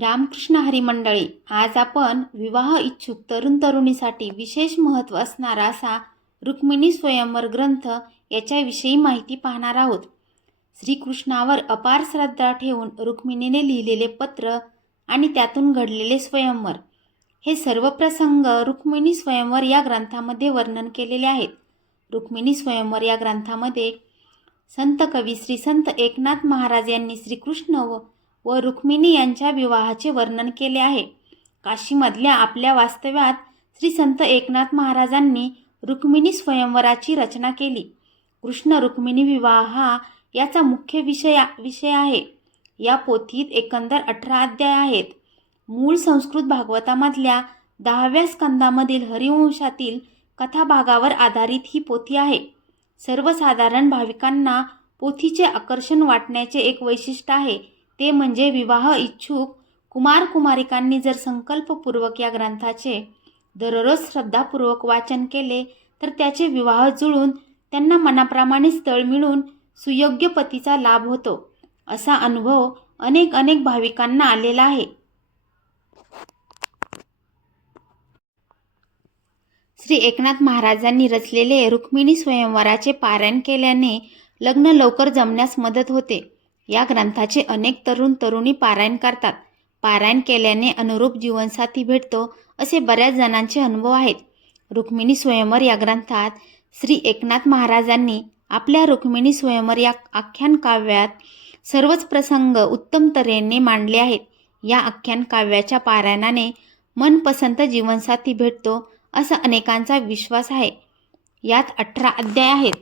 रामकृष्ण हरी मंडळी, आज आपण विवाह इच्छुक तरुण तरुणीसाठी विशेष महत्त्व असणारा असा रुक्मिणी स्वयंवर ग्रंथ याच्याविषयी माहिती पाहणार आहोत. श्रीकृष्णावर अपार श्रद्धा ठेवून रुक्मिणीने लिहिलेले पत्र आणि त्यातून घडलेले स्वयंवर हे सर्व प्रसंग रुक्मिणी स्वयंवर या ग्रंथामध्ये वर्णन केलेले आहेत. रुक्मिणी स्वयंवर या ग्रंथामध्ये संत कवी श्री संत एकनाथ महाराज यांनी श्रीकृष्ण व रुक्मिणी यांच्या विवाहाचे वर्णन केले आहे. काशीमधल्या आपल्या वास्तव्यात श्री संत एकनाथ महाराजांनी रुक्मिणी स्वयंवराची रचना केली. कृष्ण रुक्मिणी विवाह हा याचा मुख्य विषय आहे. या पोथीत एकंदर 18 अध्याय आहेत. मूळ संस्कृत भागवतामधल्या 10व्या स्कंदामधील हरिवंशातील कथाभागावर आधारित ही पोथी आहे. सर्वसाधारण भाविकांना पोथीचे आकर्षण वाटण्याचे एक वैशिष्ट्य आहे, ते म्हणजे विवाह इच्छुक कुमार कुमारिकांनी जर संकल्पपूर्वक या ग्रंथाचे दररोज श्रद्धापूर्वक वाचन केले तर त्याचे विवाह जुळून त्यांना मनाप्रमाणे स्थळ मिळून सुयोग्य पतीचा लाभ होतो. असा अनुभव अनेक भाविकांना आलेला आहे. श्री एकनाथ महाराजांनी रचलेले रुक्मिणी स्वयंवराचे पारायण केल्याने लग्न लवकर जमण्यास मदत होते. या ग्रंथाचे अनेक तरुण तरुणी पारायण करतात. पारायण केल्याने अनुरूप जीवनसाथी भेटतो असे बऱ्याच जणांचे अनुभव आहेत. रुक्मिणी स्वयंवर या ग्रंथात श्री एकनाथ महाराजांनी आपल्या रुक्मिणी स्वयंवर या आख्यान काव्यात सर्वच प्रसंग उत्तम तऱ्हेने मांडले आहेत. या आख्यान काव्याच्या पारायणाने मनपसंत जीवनसाथी भेटतो असा अनेकांचा विश्वास आहे. यात 18 अध्याय आहेत.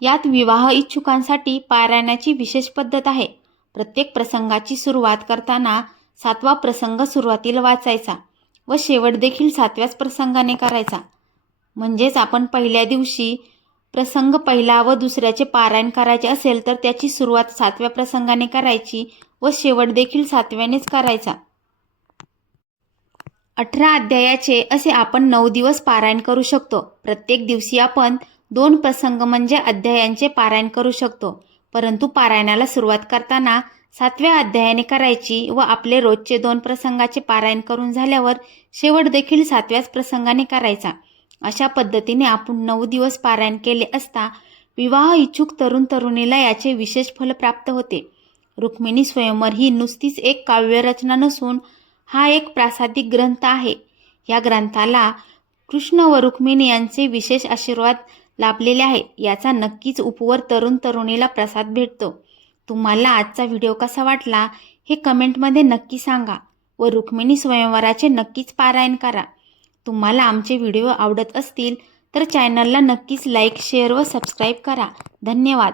यात विवाह इच्छुकांसाठी पारायणाची विशेष पद्धत आहे. प्रत्येक प्रसंगाची सुरुवात करताना 7वा प्रसंग सुरुवातीला वाचायचा व शेवट देखील 7व्याच प्रसंगाने करायचा. म्हणजेच आपण पहिल्या दिवशी प्रसंग पहिला व दुसऱ्याचे पारायण करायचे असेल तर त्याची सुरुवात 7व्या प्रसंगाने करायची व शेवट देखील 7व्यानेच करायचा. 18 अध्यायाचे असे आपण 9 दिवस पारायण करू शकतो. प्रत्येक दिवशी आपण 2 प्रसंग म्हणजे अध्यायांचे पारायण करू शकतो. परंतु पारायणाला सुरुवात करताना 7व्या अध्यायाने करायची व आपले रोजचे 2 प्रसंगाचे पारायण करून झाल्यावर शेवट देखील 7व्याच प्रसंगाने करायचा. अशा पद्धतीने आपण 9 दिवस पारायण केले असता विवाह इच्छुक तरुण तरुणीला याचे विशेष फल प्राप्त होते. रुक्मिणी स्वयंवर ही नुसतीच एक काव्यरचना नसून हा एक प्रासादिक ग्रंथ आहे. या ग्रंथाला कृष्ण व रुक्मिणी यांचे विशेष आशीर्वाद लाभलेले आहे. याचा नक्कीच उपवर तरुण तरुणीला प्रसाद भेटतो. तुम्हाला आजचा व्हिडिओ कसा वाटला हे कमेंटमध्ये नक्की सांगा व रुक्मिणी स्वयंवराचे नक्कीच पारायण करा. तुम्हाला आमचे व्हिडिओ आवडत असतील तर चॅनलला नक्कीच लाईक, शेअर व सबस्क्राईब करा. धन्यवाद.